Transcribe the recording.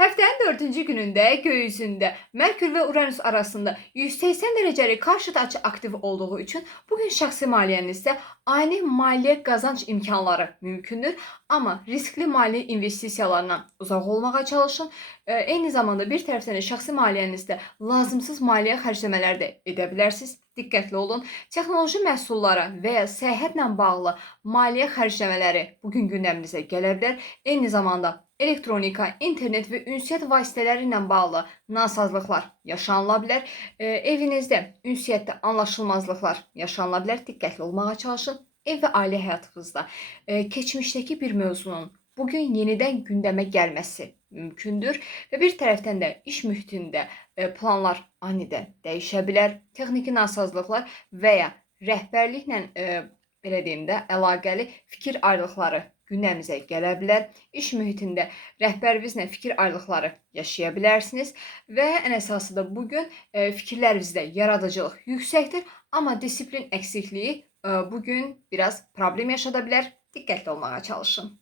Həftənin 4-cü günündə göy üzündə Merkür və Uranüs arasında 180 dərəcəlik qarşıt açı aktiv olduğu üçün bugün şəxsi maliyyənizdə ani maliyyə qazanc imkanları mümkündür. Amma riskli maliyyə investisiyalarından uzaq olmağa çalışın. Eyni zamanda bir tərəfdən də şəxsi maliyyənizdə lazımsız maliyyə xərcləmələr də edə bilərsiniz. Diqqətli olun. Texnoloji məhsullara və ya səyahətlə bağlı maliyyə xərcləmələri bugün gündəminizə gələ bilər. Eyni zamanda elektronika, internet və ünsiyyət vasitələri ilə bağlı nasazlıqlar yaşanıla bilər. Evinizdə ünsiyyətdə anlaşılmazlıqlar yaşanıla bilər. Diqqətli olmağa çalışın. Ev və ailə həyatınızda keçmişdəki bir mövzunun bugün yenidən gündəmə gəlməsi mümkündür və bir tərəfdən də iş mühitində planlar anidən dəyişə bilər. Texniki nasazlıqlar və ya rəhbərliklə belə deyim də əlaqəli fikir ayrılıqları gündəmizə gələ bilər. İş mühitində rəhbərinizlə fikir ayrılıqları yaşaya bilərsiniz və ən əsası da bugün fikirlərinizdə yaradıcılıq yüksəkdir, amma disiplin əksikliyi bugün biraz problem yaşada bilər. Diqqətli olmağa çalışın.